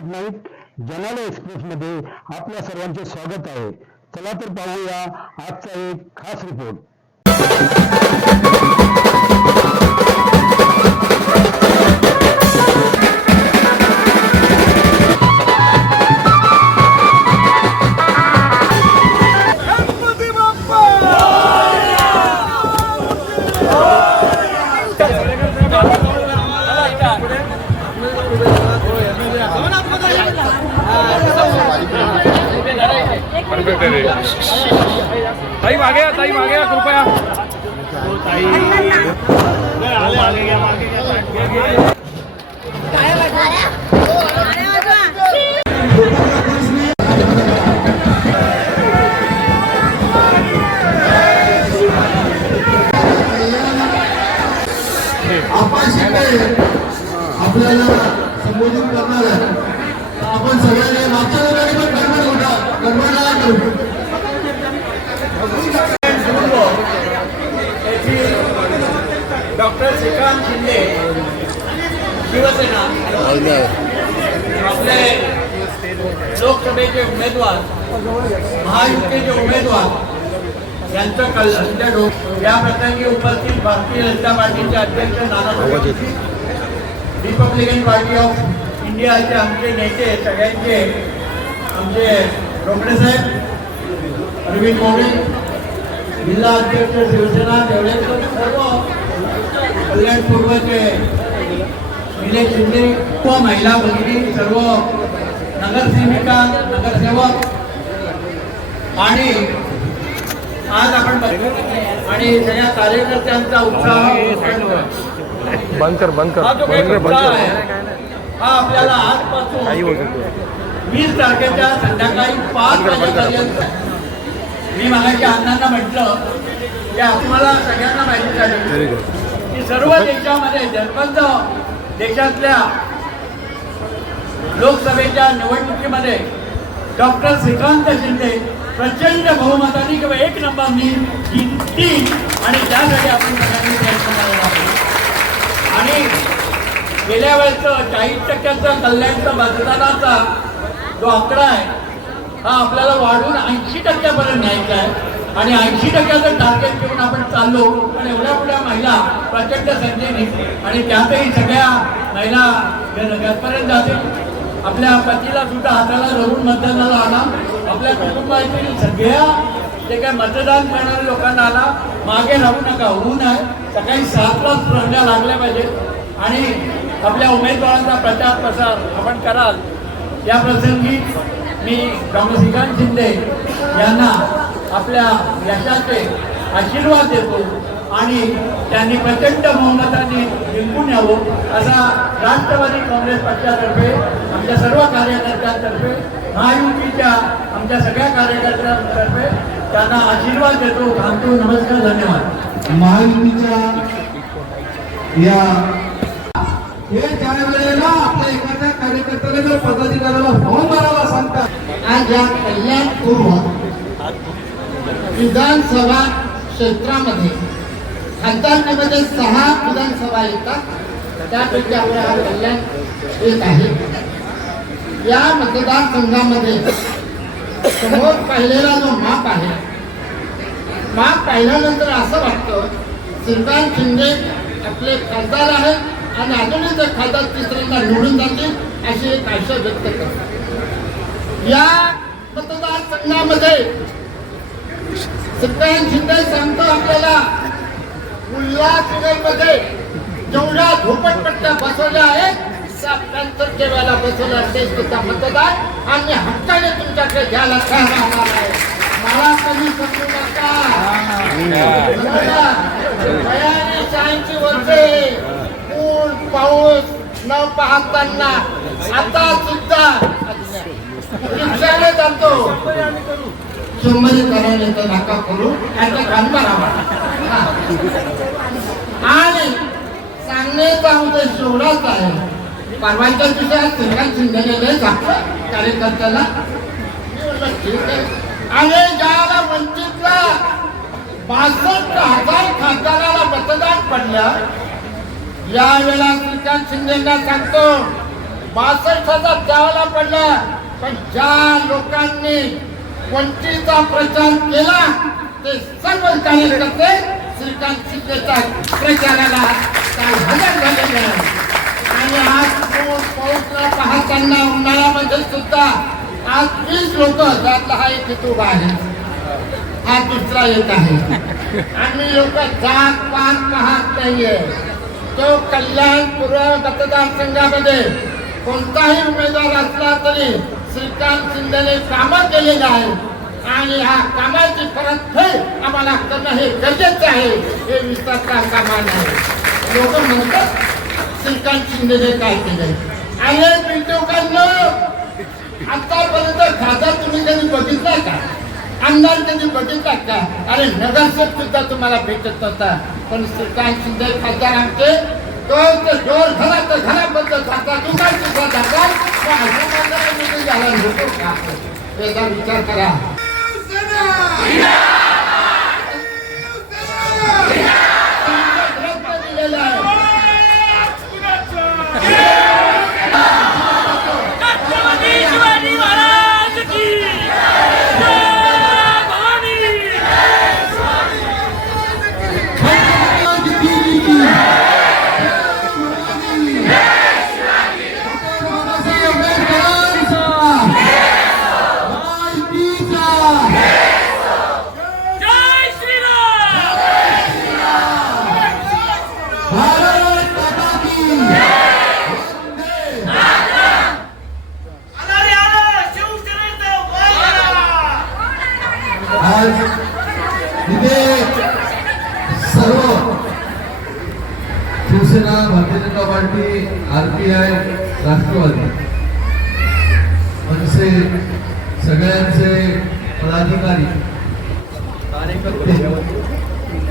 पटनाईक जनाला एक्सप्रेसमध्ये आपल्या सर्वांचे स्वागत आहे. चला तर पाहूया आजचा एक खास रिपोर्ट ताई मागे या, ताई मागे या, कृपया. आपल्याला संबोधित करणार आहे. आपण सगळ्यांनी मागच्या लोकांनी पण गडबड होता गडबडला करू डॉक्टर श्रीकांत शिंदे शिवसेना. आपले लोकसभेचे उमेदवार महायुतीचे उमेदवार यांचं कल्याण या प्रसंगी उपस्थित भारतीय जनता पार्टीचे अध्यक्ष नाना रिपब्लिकन पार्टी ऑफ इंडियाचे आमचे नेते सगळ्यांचे आमचे रोकडे साहेब अरविंद मोरे जिल्हा अध्यक्ष शिवसेना देवळेकर सर्व कल्याण पूर्वचे निलेश शिंदे व महिला भगिनी सर्व नगरसेविका नगरसेवक. आणि आज आपण आणि सगळ्या कार्यकर्त्यांचा उत्साह बंद कर बंद कर. हा आपल्याला आजपासून वीस तारखेच्या संध्याकाळी पाच वाजेपर्यंत. मी मागाशी अण्णांना म्हटलं की तुम्हाला सगळ्यांना माहिती झाली. की सर्व देशामध्ये जर्मन देशातल्या लोकसभेच्या निवडणुकीमध्ये डॉक्टर श्रीकांत शिंदे प्रचंड बहुमताने किंवा एक नंबरनी जिंकतील आणि त्यासाठी आपण सगळ्यांनी प्रयत्न करायला आणि गेल्या वेळेचं चाळीस टक्क्याचा कल्याणचा मतदानाचा जो आकडा आहे हा आपल्याला वाढून ऐंशी टक्क्यापर्यंत न्यायचा आहे. आणि ऐंशी टक्क्याचं टार्गेट घेऊन आपण चाललो पण एवढ्या मोठ्या महिला प्रचंड संख्येने आणि त्यातही सगळ्या महिला घरपर्यंत जातील. आपल्या पतीला सुद्धा हाताला धरून मतदानाला आणा आपल्या कुटुंबातील सगळ्या जे काय मतदान करणाऱ्या लोकांना आला. मागे राहू नका ऊन आहे सकाळी सातलाच प्रज्ञा लागल्या पाहिजेत. आणि आपल्या उमेदवारांचा प्रचार प्रसार आपण कराल. या प्रसंगी मी डॉक्टर श्रीकांत शिंदे यांना आपल्या यशाचे आशीर्वाद देतो आणि त्यांनी प्रचंड बहुमताने जिंकून यावं असा राष्ट्रवादी काँग्रेस पक्षातर्फे आमच्या सर्व कार्यकर्त्यांतर्फे महायुतीच्या आमच्या सगळ्या कार्यकर्त्यांतर्फे त्यांना आशीर्वाद देतो. थांबतो. नमस्कार. धन्यवाद. महायुतीच्या या हे त्यावेळेला आपल्या एखाद्या कार्यकर्त्याला जर पदाधिकाऱ्याला फॉर्म भरावा सांगतात आज या कल्याण पूर्व विधानसभा क्षेत्रामध्ये खासदारकीमध्ये सहा विधानसभा येतात. त्यापैकी आपल्या हा कल्याण येत आहे. या मतदारसंघामध्ये समोर पाहिलेला जो माप आहे माप पाहिल्यानंतर असं वाटतं श्रीकांत शिंदे आपले खासदार आहेत. आणि अजूनही ते खासदार तिसऱ्यांदा निवडून जातील अशी एक आशा व्यक्त करतो. या मतदारसंघामध्ये श्रीकांत शिंदे सांगतो आपल्याला उल्हासनगरमध्ये जेवढ्या झोपडपट्ट्या बसवल्या आहेत त्या वेळेला बसवल्या मतदार आणि हक्काने तुमच्याकडे घ्यायला तयार राहणार आहे. मला कधी समजू नका. वर्षे पाऊस न पाहताना आता सुद्धा रिक्षाने जातो. शंभरी करायला तर नाका करू. याचा काम करावा आणि सांगण्याचा उद्देश एवढाच आहे. परवाच्या दिवसात सरकार शिंदेने कार्यकर्त्याला. आणि ज्याला वंचितला बासष्ट हजार खासदाराला मतदान पडलं यावेळेला श्रीकांत शिंदेना सांगतो बासष्ट हजार द्यावाला पडला पण ज्या लोकांनी वंचितचा प्रचार केला ते सर्व कार्यकर्ते श्रीकांत शिंदेच्या प्रचाराला काय हजर झालेले आहेत आणि आज पाऊस पाऊसला पाहताना उन्हाळ्यामध्ये सुद्धा आज वीस लोक जातला हा एक इथं आहे. हा दुसरा येत आहे. आम्ही लोक जात पात पाहत नाहीये. तो कल्याण पूर्व मतदारसंघामध्ये कोणताही उमेदवार असला तरी श्रीकांत शिंदेने कामं केलेली आहे आणि ह्या कामाची परतफेड आम्हाला करणं हे गरजेचं आहे हे विसरता कामा नाही लोक म्हणतात श्रीकांत शिंदेने काय केलंय? अरे पिंटोकांनो आतापर्यंत खासदार तुम्ही कधी बघितला का? आमदार त्यांनी बघितला का अरे नगरसेवक सुद्धा तुम्हाला भेटत नव्हता पण श्रीकांत शिंदे खासदार आमचे तो तर घराबद्दल जाता दुकान सुद्धा जातात झाला नको का त्याचा विचार करा दिलेला आहे छत्रपती शिवाजी महाराज की जय भवानी जय श्रीराम अरे अरे शिवसेनेचा वारा आज इथे सर्व शिवसेना भारतीय जनता पार्टी आरपीआय राष्ट्रवादी मनसे सगळ्यांचे पदाधिकारी कार्यकर्ते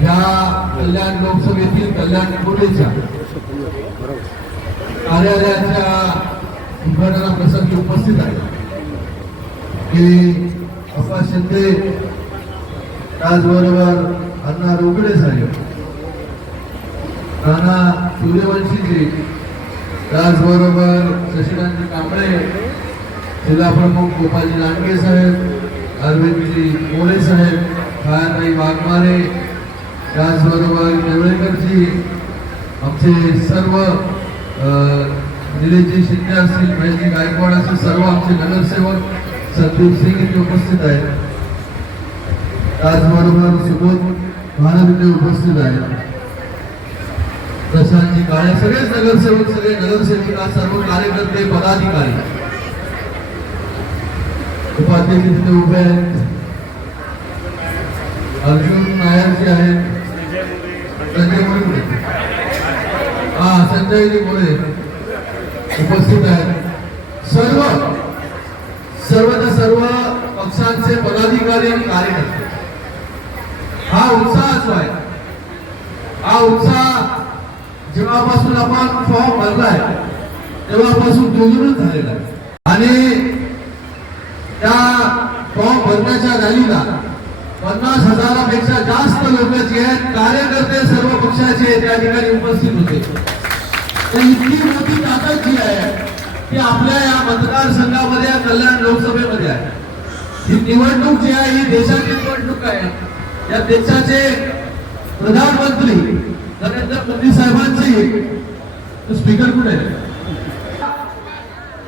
या कल्याण लोकसभेतील कल्याण निवडणुकीच्या कार्यालयाच्या उद्घाटना प्रसंगी उपस्थित आहे की अप्पा शिंदे त्याचबरोबर अण्णा रोकडे साहेब नाना सूर्यवंशीजी त्याचबरोबर शशिकांत कांबळे जिल्हाप्रमुख गोपालजी लांडगे साहेब अरविंदजी मोरे साहेब छायाताई वाघमारे त्याचबरोबर देवळेकरजी आमचे सर्व अ, निलेशजी शिंदे असतील महेशजी गायकवाड असतील सर्व आमचे नगरसेवक संदीप सिंग इथे उपस्थित आहेत. त्याचबरोबर सुबोध महाराज इथे उपस्थित आहेत प्रशांतजी काळे सगळेच नगरसेवक, सगळे नगरसेविका सर्व कार्यकर्ते, पदाधिकारी. उपाध्यक्ष तिथे उभे आहेत. अर्जुन नायरजी आहेत, संजय मुळे हा, संजयजी मुळे उपस्थित आहेत. सर्व सर्वच्या सर्व पक्षांचे पदाधिकारी कार्यकर्ते. हा उत्साह जो आहे. हा उत्साह जेव्हापासून आपण फॉर्म भरलाय तेव्हापासून दुरुस्त झालेला आहे. आणि त्या फॉर्म भरण्याच्या रॅलीला पन्नास हजारापेक्षा जास्त लोक जे आहेत कार्यकर्ते सर्व पक्षाचे त्या ठिकाणी उपस्थित होते. तर इतकी मोठी ताकद जी आहे ती आपल्या या मतदारसंघामध्ये कल्याण लोकसभेमध्ये आहे. ही निवडणूक जी आहे ही देशाची निवडणूक आहे. या देशाचे प्रधानमंत्री नरेंद्र मोदी साहेबांची स्पीकर कुठे आहे?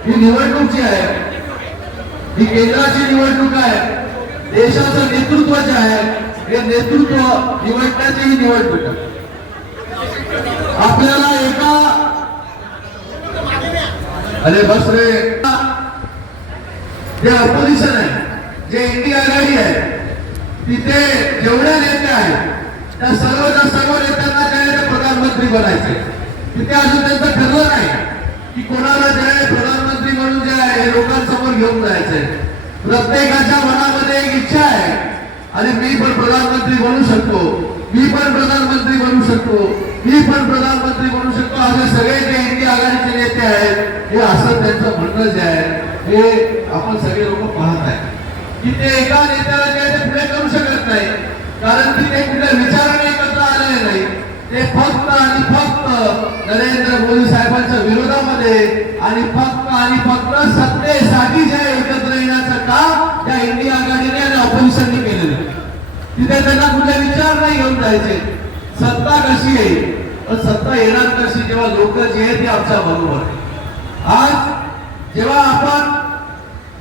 ही निवडणूक जी आहे. ही केंद्राची निवडणूक आहे. देशाचं नेतृत्व जे आहे. हे नेतृत्व निवडण्याची ही निवडणूक आहे. आपल्याला एका अरे बस रे. जे अपोजिशन आहे. जे इंडिया आघाडी आहे. तिथे जेवढ्या नेते आहेत त्या सर्वच्या सर्व नेत्यांना जे प्रधानमंत्री बनायचे. तिथे अजून त्यांचं ठरलं नाही की कोणाला जे आहे प्रधानमंत्री म्हणून जे आहे हे लोकांसमोर घेऊन जायचंय प्रत्येकाच्या मनामध्ये एक इच्छा आहे आणि मी पण प्रधानमंत्री बनू शकतो. मी पण प्रधानमंत्री बनू शकतो. मी पण प्रधानमंत्री बनू शकतो. असे सगळे जे इंडिया आघाडीचे नेते आहेत हे असं त्यांचं म्हणणं जे आहे हे आपण सगळे लोक पाहत आहे की ते एका नेत्याला जे ते पुढे करू शकत नाही. कारण की ते कुठल्या विचाराने एकत्र आलेले नाही. ते फक्त आणि फक्त नरेंद्र मोदी साहेबांच्या विरोधामध्ये आणि फक्त आणि फक्त सत्तेसाठी जे एकत्र येण्याचं काम त्या इंडिया आघाडीने आणि ऑपोजिशनने केलेलं तिथे त्यांना कुठले विचार नाही घेऊन जायचे. सत्ता कशी येईल पण सत्ता येणार कशी जेव्हा लोक जे आहेत ते आमच्या बरोबर आज जेव्हा आपण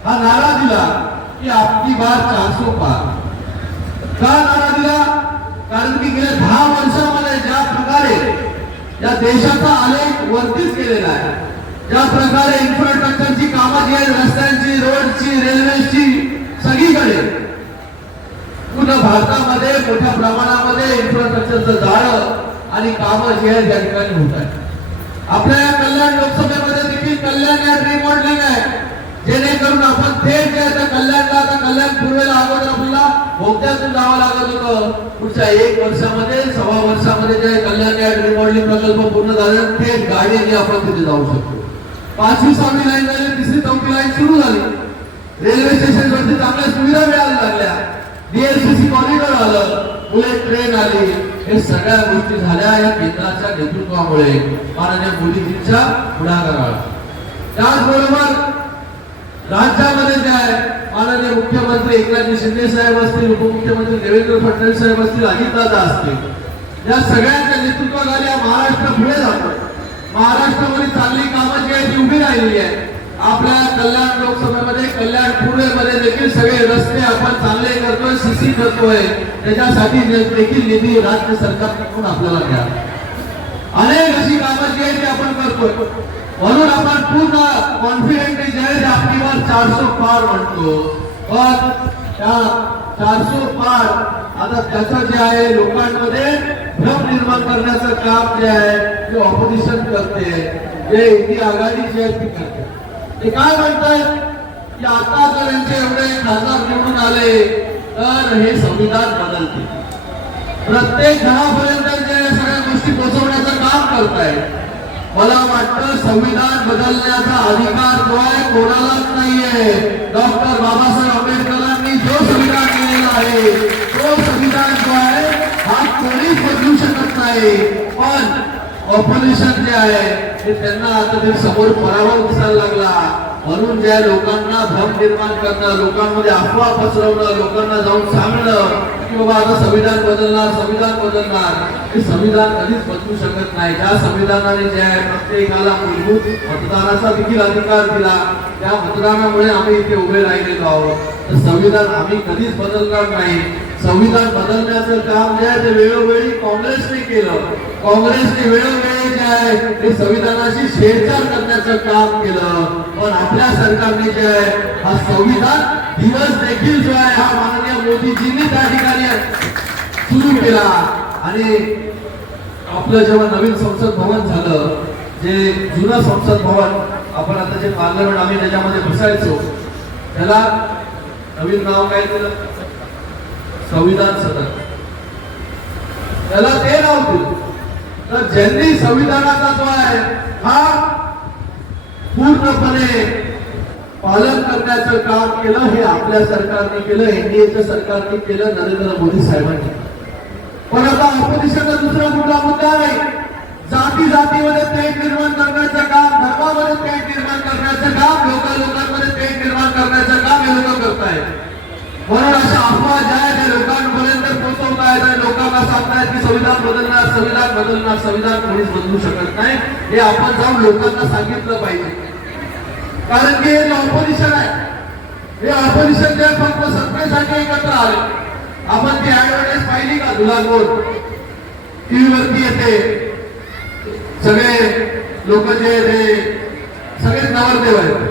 हा नारा दिला की आपली बार चारसो पार. का नारा दिला कारण की गेल्या दहा वर्षामध्ये ज्या प्रकारे या देशाचा आलेख वर्धित केलेला आहे ज्या प्रकारे इन्फ्रास्ट्रक्चरची कामं जी आहेत रस्त्यांची रोडची रेल्वेची सगळीकडे पूर्ण भारतामध्ये मोठ्या प्रमाणामध्ये इन्फ्रास्ट्रक्चरचं जाळं आणि कामं जी आहेत या ठिकाणी होत आहेत. आपल्या या कल्याण लोकसभेमध्ये देखील कल्याण या रिमॉडेलिंग आहे. जेणेकरून आपण थेट जे आहे त्या अगोदर आपल्याला भोगत्यातून जावं लागत होतं. पुढच्या एक वर्षामध्ये सव्वा वर्षामध्ये जे कल्याण या रिमॉडेलिंग प्रकल्प पूर्ण झाले ते गाडीने आपण तिथे जाऊ शकतो. पाचवी सहावी लाईन झाली तिसरी चौथी लाईन सुरू झाली. रेल्वे स्टेशन वरती चांगल्या सुविधा मिळायला लागल्या. डीएलसीसी कॉरिडॉर आलं बुलेट ट्रेन आली. हे सगळ्या गोष्टी झाल्या या केंद्राच्या नेतृत्वामुळे माननीय मोदीजींच्या पुढाकाराला. त्याचबरोबर राज्यामध्ये जे आहे माननीय मुख्यमंत्री एकनाथजी शिंदे साहेब असतील उपमुख्यमंत्री देवेंद्र फडणवीस साहेब असतील अजितदादा असतील या सगळ्यांच्या नेतृत्वाखाली हा महाराष्ट्र पुढे जातो महाराष्ट्रामध्ये चांगली कामं जी आहेत ती उभी राहिलेली आहे आपल्या कल्याण लोकसभेमध्ये कल्याण पूर्वेमध्ये देखील सगळे रस्ते आपण चांगले करतोय सीसी करतोय. त्याच्यासाठी जे- देखील निधी राज्य सरकारकडून आपल्याला द्या अनेक अशी कामं जी आहेत ती आपण करतोय. म्हणून आपण पूर्ण कॉन्फिडेंट जे चारशे पार म्हणतो पण त्या चारसो पार आता त्याचं जे आहे लोकांमध्ये भ्रम निर्माण करण्याचं काम जे आहे ते ऑपोजिशन करते. जे इंडिया आघाडी जी आहे ती करते. ते काय म्हणतात? की आता जर यांचे एवढे खासदार निवडून आले तर हे संविधान बदलते. प्रत्येक घरापर्यंत जे सगळ्या गोष्टी पोहोचवण्याचं काम करतायत. मला वाटतं संविधान बदलण्याचा अधिकार जो कोणालाच नाहीये. डॉक्टर बाबासाहेब आंबेडकरांनी जो संविधान दिलेला आहे तो संविधान जो आहे हा कोणीच बदलू शकत नाही. पण ऑपोजिशन जे आहे ते त्यांना आता ते समोर पराभव दिसायला लागला. म्हणून ज्या लोकांना भ्रम निर्माण करणं लोकांमध्ये अफवा पसरवणं लोकांना जाऊन सांगणं की बाबा आता संविधान बदलणार संविधान बदलणार हे संविधान कधीच बदलू शकत नाही. ज्या संविधानाने ज्या प्रत्येकाला मूलभूत मतदानाचा देखील अधिकार दिला त्या मतदानामुळे आम्ही इथे उभे राहिलेलो आहोत. तर संविधान आम्ही कधीच बदलणार नाही. संविधान बदलण्याचं काम जे आहे ते वेळोवेळी काँग्रेसने केलं. काँग्रेसने वेळोवेळी काय आहे ते संविधानाशी छेडछाड करण्याचं काम केलं. पण आपल्या सरकारने जे आहे हा संविधान दिवस देखील जो आहे हा माननीय मोदीजींनी त्या ठिकाणी सुरू केला. आणि आपलं जेव्हा नवीन संसद भवन झालं जे जुनं संसद भवन आपण आता जे पार्लमेंट आम्ही त्याच्यामध्ये बसायचो त्याला नवीन नाव काय दिलं? संविधान सदन. त्याला ते नाव दिलं. तर ज्यांनी संविधानाचा जो आहे हा पूर्णपणे पालन करण्याचं काम केलं हे आपल्या सरकारने केलं एनडीएच्या सरकारने केलं नरेंद्र मोदी साहेबांनी. पण आता ऑपोजिशनचा दुसरा कुठला मुद्दा नाही जाती जातीमध्ये तेढ निर्माण करण्याचं काम धर्मामध्ये तेढ निर्माण करण्याचं काम लोक लोकांमध्ये तेढ निर्माण करण्याचं काम हे लोक करतायत. म्हणून अशा अफवा ज्या आहेत लोकांपर्यंत पोहोचवतायत आणि लोकांना सांगतायत की संविधान बदलणार संविधान बदलणार संविधान कोणीच बदलू शकत नाही. हे आपण जाऊन लोकांना सांगितलं पाहिजे. कारण की हे ऑपोजिशन आहे हे ऑपोजिशन जे फक्त सत्तेसाठी एकत्र आले. आपण ती ऍडव्हर्टाईज पाहिली का धुलागोर टीव्ही वरती येते. सगळे लोक जे आहेत ते सगळे नवरदेव आहेत.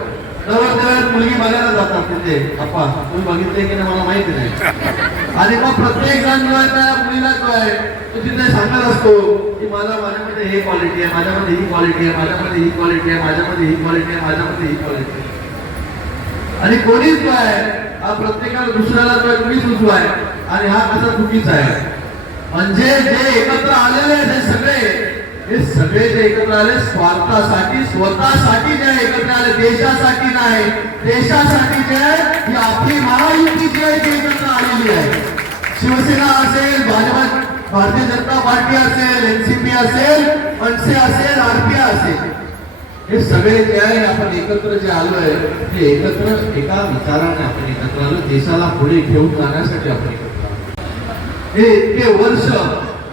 नवरदेव मुलगी बघायला जातात तिथे. आपण तुम्ही बघितले की नाही मला माहिती नाही. आणि मग प्रत्येक जण जो आहे त्या मुलीला जो आहे तो तिथे सांगत असतो की मला माझ्यामध्ये हे क्वालिटी आहे माझ्यामध्ये ही क्वालिटी आहे माझ्यामध्ये ही क्वालिटी आहे माझ्यामध्ये ही क्वालिटी आहे माझ्यामध्ये ही क्वालिटी आहे. आणि कोणीच जो आहे हा प्रत्येकाला दुसऱ्याला जो आहे कोणी सुचू आहे. आणि हा कसा चुकीचा आहे? म्हणजे जे एकत्र आलेले आहेत हे सगळे हे सगळे जे एकत्र आले स्वार्थासाठी स्वतःसाठी जे एकत्र आले देशासाठी नाही. देशासाठी जे आहे ही आपली महायुती जी आहे ती एकत्र आलेली आहे. शिवसेना असेल भाजपा भारतीय जनता पार्टी असेल एनसीपी असेल मनसे असेल आरपीआय असेल. हे सगळे जे आहे आपण एकत्र जे आलोय ते एकत्र एका विचाराने आपण एकत्र आलो. देशाला पुढे घेऊन जाण्यासाठी आपण एकत्र आलो. हे इतके वर्ष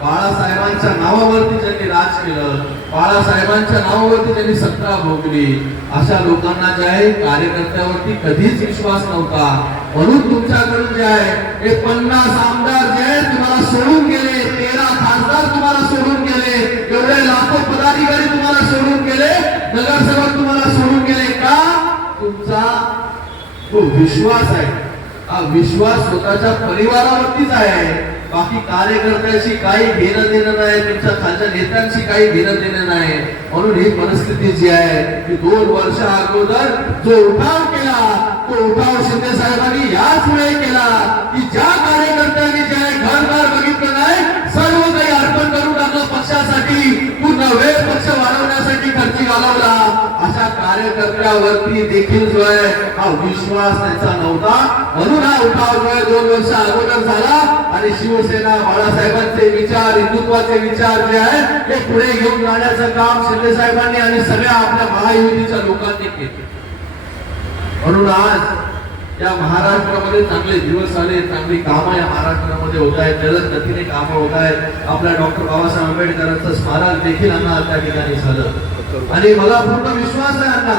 बाळासाहेबांच्या नावावरती ज्यांनी राज केलं बाळासाहेबांच्या नावावरती ज्यांनी सत्ता भोगली अशा लोकांना जे आहे कार्यकर्त्यावरती कधीच विश्वास नव्हता. म्हणून तुमच्याकडून जे आहे हे पन्नास आमदार जे आहे तुम्हाला सोडून गेले. तेरा खासदार तुम्हाला सोडून गेले. एवढे लाखो पदाधिकारी तुम्हाला सोडून गेले. नगरसेवक तुम्हाला सोडून गेले का? तुमचा तो विश्वास आहे. हा विश्वास स्वतःच्या परिवारावरतीच आहे. बाकी कार्यकर्त्यांशी काही घेणं देणं नाही तुमच्या खालच्या नेत्यांशी काही घेणं देणं नाही. म्हणून ही परिस्थिती जी आहे की दोन वर्ष अगोदर जो उठाव केला तो उठाव शिंदे साहेबांनी याच वेळी केला की ज्या कार्यकर्त्यांनी ज्या घर घर बघितलं नाही सर्व काही अर्पण करून टाकलं पक्षासाठी पूर्ण वेळ पक्ष वाढवण्यासाठी खर्ची घालवला. कार्यकर्त्यावरती देखील जो आहे हा विश्वास त्यांचा नव्हता. म्हणून हा उठाव जो आहे दोन वर्ष अगोदर झाला. आणि शिवसेना बाळासाहेबांचे विचार हिंदुत्वाचे विचार जे आहे ते पुढे घेऊन जाण्याचं काम शिंदे साहेबांनी आणि सगळ्या आपल्या महायुतीच्या लोकांनी केले. म्हणून आज या महाराष्ट्रामध्ये चांगले दिवस आले चांगली कामं या महाराष्ट्रामध्ये होत आहेत जलद गतीने कामं होत आहेत. आपल्या डॉक्टर बाबासाहेब आंबेडकरांचं स्मारक देखील आम्हाला त्या ठिकाणी झालं. करू. आणि मला पूर्ण विश्वास आहे अण्णा.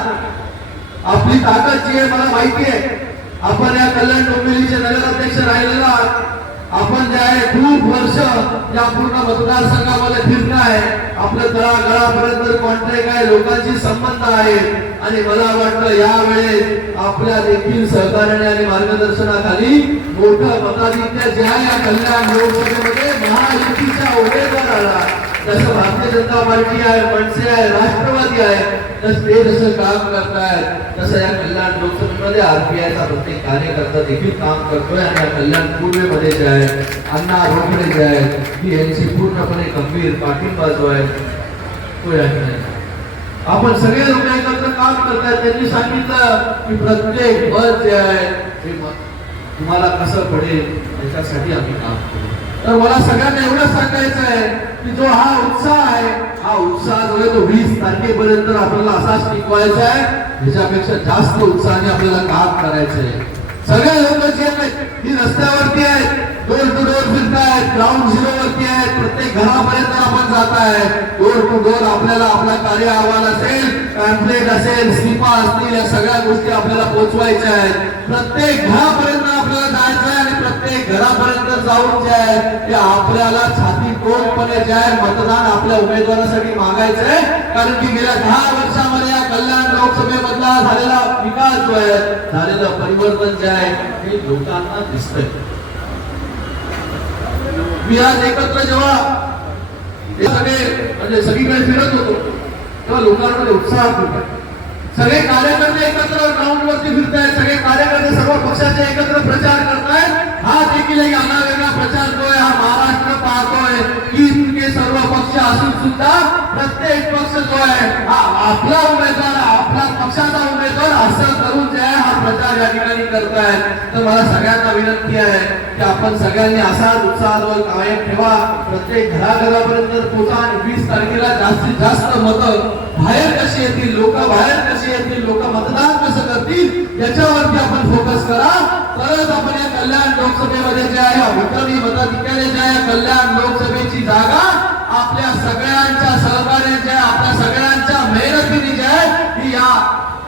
आपली ताकद जी आहे मला माहिती आहे. आपण या कल्याण डोंबिवलीचे नगराध्यक्ष राहिलेला आहात. आपण जे आहे खूप वर्ष या पूर्ण मतदारसंघामध्ये फिरताय आपलं तळागळापर्यंत कॉन्ट्रॅक्ट आहे लोकांशी संबंध आहे. आणि मला वाटतं यावेळेस आपल्या देखील सहकार्याने आणि मार्गदर्शनाखाली मोठं मताधिक्य जे आहे या कल्याण लोकसभेमध्ये महायुतीच्या उमेदवार आला जसं भारतीय जनता पार्टी आहे मनसे आहे राष्ट्रवादी आहे तसं ते जसं काम करतायत तसं या कल्याण लोकसभेमध्ये आरपीआयचा प्रत्येक कार्यकर्ता देखील काम करतोय आणि या कल्याण पूर्वेमध्ये जे आहे अण्णा रोखडे जे आहेत की यांची पूर्णपणे गंभीर पाठिंबा जो आहे. तो या ठिकाणी. आपण सगळे लोक एकत्र काम करतायत त्यांनी सांगितलं की प्रत्येक बस जे आहे ते तुम्हाला कसं पडेल याच्यासाठी आम्ही काम करू. तर मला सगळ्यांना एवढं सांगायचं आहे की जो हा उत्साह आहे हा उत्साह जो आहे तो वीस तारखेपर्यंत आपल्याला असाच टिकवायचा आहे. ह्याच्यापेक्षा जास्त उत्साहाने आपल्याला काम करायचं आहे. सगळे लोक जे आहेत ही रस्त्यावरती आहेत डोर टू डोर फिरतायत ग्राउंड झिरो वरती आहेत प्रत्येक घरापर्यंत आपण जात आहे. डोर टू डोर आपल्याला आपला कार्य अहवाल असेल पॅम्पलेट असेल स्लिपा असतील या सगळ्या गोष्टी आपल्याला पोहोचवायच्या आहेत. प्रत्येक घरापर्यंत ते घरापर्यंत जाऊन जे आहे ते आपल्याला छाती तोडपणे जे आहे मतदान आपल्या उमेदवारासाठी मागायचं आहे कारण की गेल्या दहा वर्षामध्ये या कल्याण लोकसभेमधला झालेला विकास जो आहे झालेलं परिवर्तन जे आहे हे लोकांना दिसतंय. मी आज एकत्र जेव्हा हे सगळे म्हणजे सगळीकडे फिरत होतो तेव्हा लोकांमध्ये उत्साह होता सगळे कार्यकर्ते एकत्र ग्राउंड वरती फिरतायत सगळे कार्यकर्ते सर्व पक्षाचे एकत्र प्रचार करतायत. हा देखील एक आगळा प्रचार जो आहे हा महाराष्ट्र पाहतोय की इतके सर्व पक्ष असून सुद्धा प्रत्येक पक्ष जो आहे हा आपला उमेदवार आपला पक्षाचा उमेदवार असं करून जे आहे हा प्रचार या ठिकाणी करतायत तर मला सगळ्यांना विनंती आहे की आपण सगळ्यांनी असाच उत्साह कायम ठेवा. प्रत्येक घराघरापर्यंत पोचा आणि वीस तारखेला जास्तीत जास्त मतं. बाहेर कशी येतील लोक? बाहेर कशी येतील लोक? मतदान याच्यावरती आपण फोकस करा. तरच आपण या कल्याण लोकसभेमध्ये जे आहे विक्रमी मताधिक्याने जे आहे कल्याण लोकसभेची जागा आपल्या सगळ्यांच्या सहकार्याच्या आपल्या सगळ्यांच्या मेहनतीने जे आहे ती या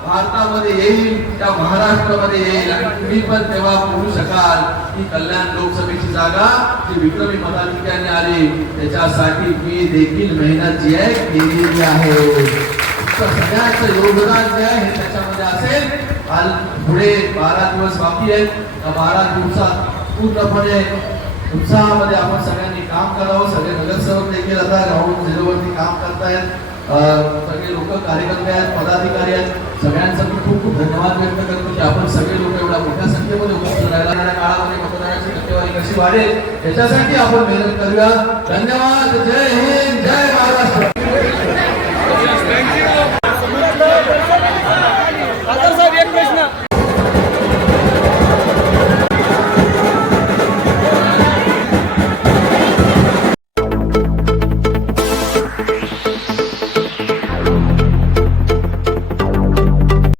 भारतामध्ये येईल त्या महाराष्ट्रामध्ये येईल. आणि तुम्ही पण तेव्हा बोलू शकाल ही कल्याण लोकसभेची जागा जी विक्रमी मताधिक्याने आली त्याच्यासाठी मी देखील मेहनत जी आहे केलेली आहे. तुमचं सगळ्यांचं योगदान जे आहे हे त्याच्यामध्ये असेल. काल पुढे बारा दिवस बाकी आहेत. त्या बारा दिवसात पूर्णपणे उत्साहामध्ये आपण सगळ्यांनी काम करावं. सगळे नगरसेवक देखील आता राहून झिरोवरती काम करतायत. सगळे लोक कार्यकर्ते आहेत पदाधिकारी आहेत. सगळ्यांचा मी खूप खूप धन्यवाद व्यक्त करतो की आपण सगळे लोक एवढ्या मोठ्या संख्येमध्ये उपस्थित राहिला. काळामध्ये मतदानाची टक्केवारी कशी वाढेल याच्यासाठी आपण मेहनत करूया. धन्यवाद. जय हिंद. जय महाराष्ट्र.